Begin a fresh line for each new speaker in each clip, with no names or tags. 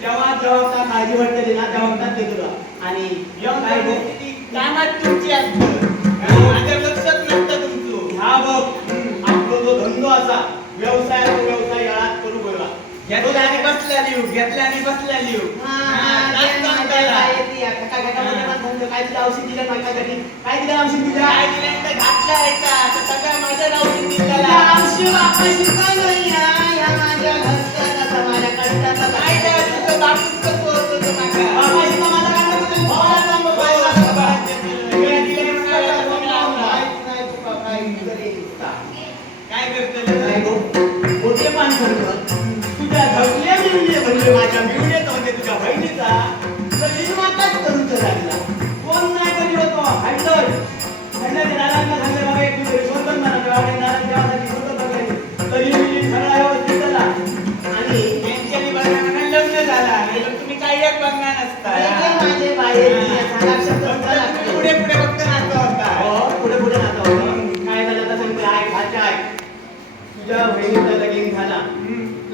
जेव्हा जेव्हा काळजी वाटते म्हणतात ते तुला. आणि काय बघ
कानात तुमची असते. लक्षात नसतं तुमचं.
हा बघ. जो धंदो असा व्यवसाय तो व्यवसाय याळात करू
बोला राहून दिलेला
औषध वापरायची काय नाही या- या. माझ्या घरचा माझ्या कष्टाचा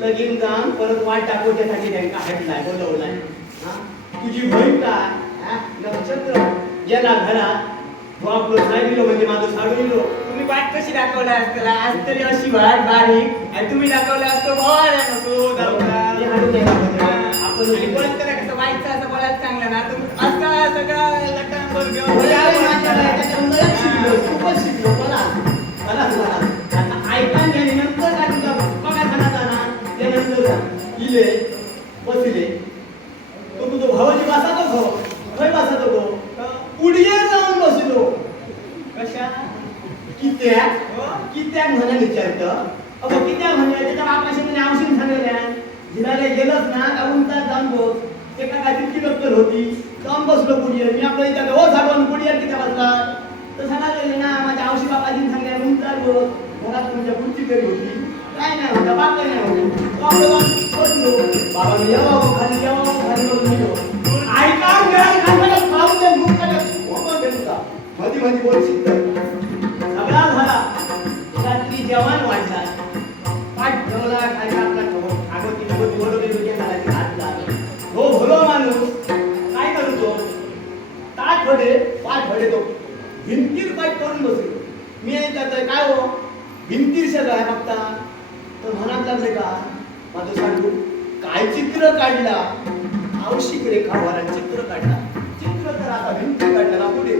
लगीन
जाऊन परत वाट टाकवण्यासाठी त्यांना हटलाय बोलवलाय. हा? तुझी बहीण काय? नक्षत्र. गेला घरात. तो आपलं साडीलो म्हणजे माझं साडूलो
तुम्ही वाट कशी दाखवला असताना आज तरी अशी वाट बारीक. आणि तुम्ही दाखवला असतो भवाला नको दाखवला
नाही.
आपण बोलत ना कसं वाईटचं असं बोलायला चांगलं ना तुम्ही असं सगळं लटांवर घेऊन
शिकलो, खूपच शिकलो, मला. मला. आता घ्या, नंतर काय तुझा बघा सांगा ना त्यानंतर इले बसिले तो तुझो भावाची बसा तो खो खय बसा तो खो उडये जाऊन बसलो
कशा
कित्याक
हो?
कित्याक म्हणा विचारत अगो कित्याक म्हणजे त्याच्या बापाशी मी औषध सांगितल्या जिल्ह्याला गेलंच ना का उंचात जाऊन बस एका काहीतरी की डॉक्टर होती जाऊन बसलो पुढे. मी आपलं इथं हो साबण पुढे किती बसला. तर सांगायला ना माझ्या आवशी बापाजीने सांगितलं मी चाल घरात तुमच्या पुढची घरी होती. काय नाही होता बाप काय नाही होता. बसलो बाबा मी खाली येवा खाली बसून गेलो पाहून मुख मधी मधी बोल शिकत सगळा झाला. रात्री जेवण वाढला. पाठ ठेवला काय फडे पाठ फडे तो. भिंतीर पाठ करून बसलो. मी त्याचं काय हो? भिंतीर सगळं आहे बघता तर मनात लागले का? माझं सांगू काय चित्र काढला? आवश्यक रेखावाला चित्र काढला. चित्र तर आता भिंती काढला ना पुढे?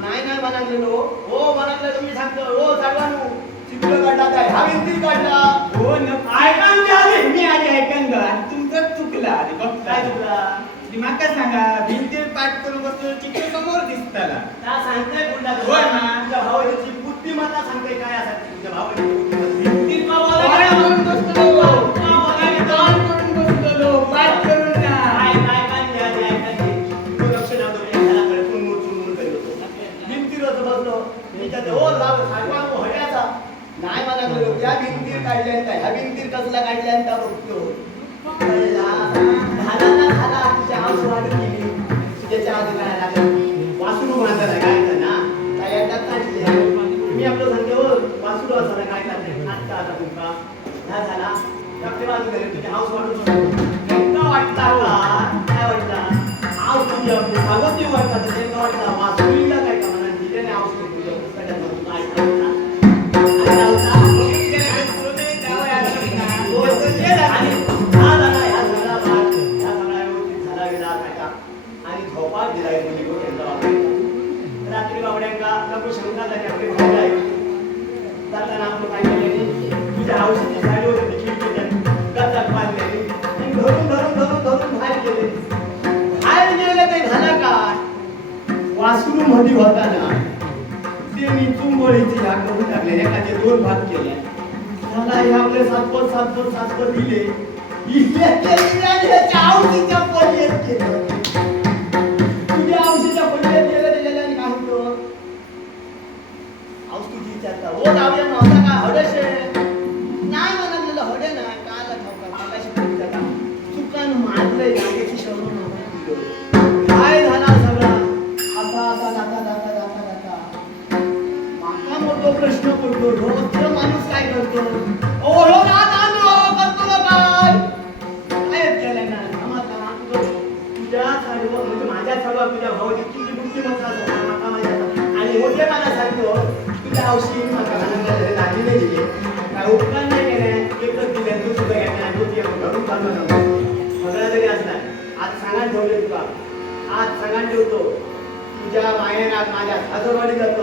नाही नाही म्हणालेलो. हो म्हणाले तुम्ही सांगतो. हो सर्वांनो चित्र काढला काय? हा भिंती काढला.
हो न ऐकान मी आधी ऐकन तुमचं चुकलं आधी बघ.
काय तुला
तुम्ही माका सांगा? भिंतीवर पाठ करून बसलो चित्र समोर दिसताला.
त्या सांगताय पुढला
होय ना.
तुझ्या भावाची बुद्धिमत्ता सांगते काय असा तुझ्या भावाची? गेले वासरू मध्ये होताना ते मी चुंबळीची ह्या करून टाकले एकाचे दोन भाग केले. त्याला हे आपले सातपट सातपट सातपट दिले. इथे औषधीच्या पडलेत केलं तुझ्या औषधीच्या पडलेत केलं त्याच्याने काय होतं? औषधी विचारता हो जाऊया करतो रोज माणूस काय करतो? ओढो ना तांदूळ करतो काय काय केलं तुझ्या सर्व म्हणजे माझ्या सर्व तुझ्या भावाची किती बुद्धिमत्ता मोठे मला सांगतो तुझ्या औषधी माता दादी काय उपकार नाही केले एकच दिले तू सुद्धा तरी असणार आज सांगा ठेवले तुला. आज सांगा ठेवतो. तुझ्या मायेरात माझ्या सासूरवाडी जातो.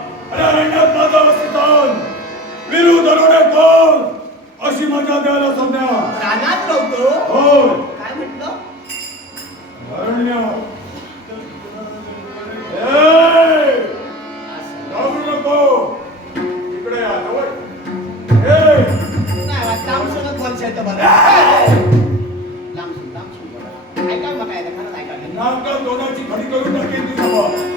आणि अरण्यात माझा सिद्धांत विरू धरुणे कोण अशी मजा द्यायला संज्ञा
रानात नव्हतो
होय
काय म्हटलं
अरण्य घाबरू नको इकडे या जवळ
नाही वाटतं आम्ही सगळं बोलशाय तर बरं लांब सुन लांब सुन ऐका मग काय खरंच ऐका
दोनाची घडी करून टाकेन
तुझ्या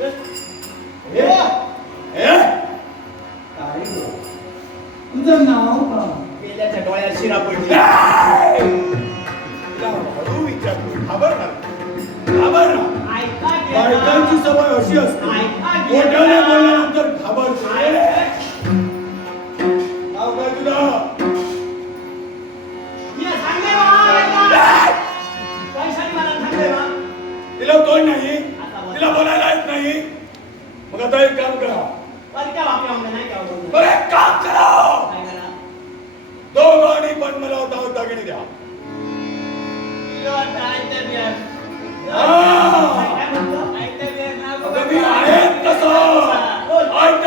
诶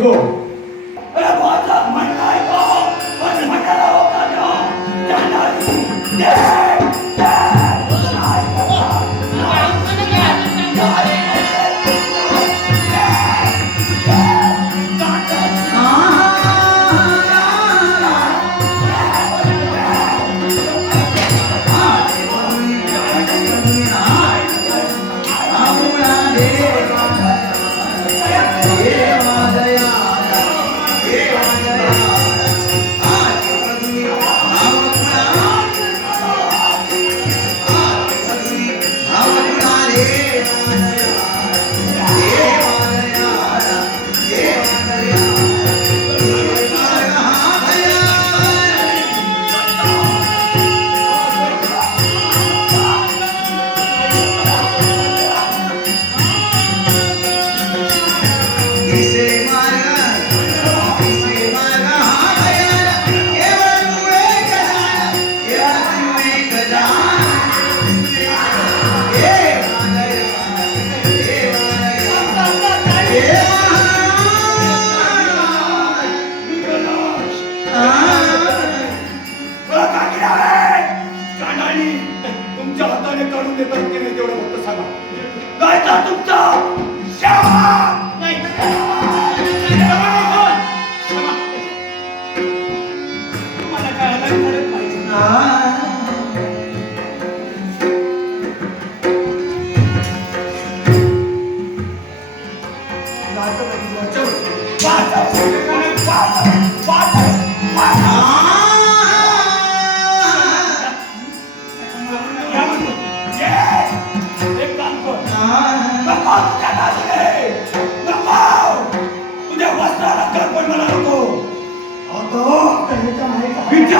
go.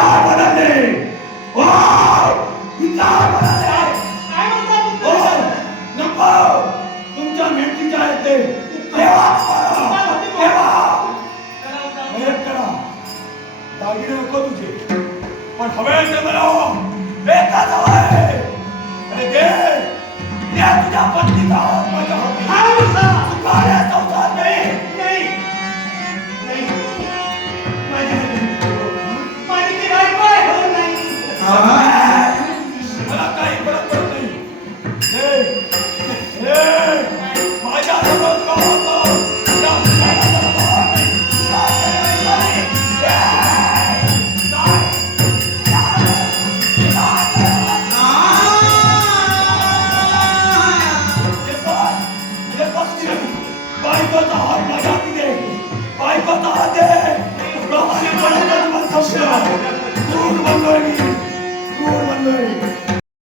मागे काय?
विचार बदलले ओ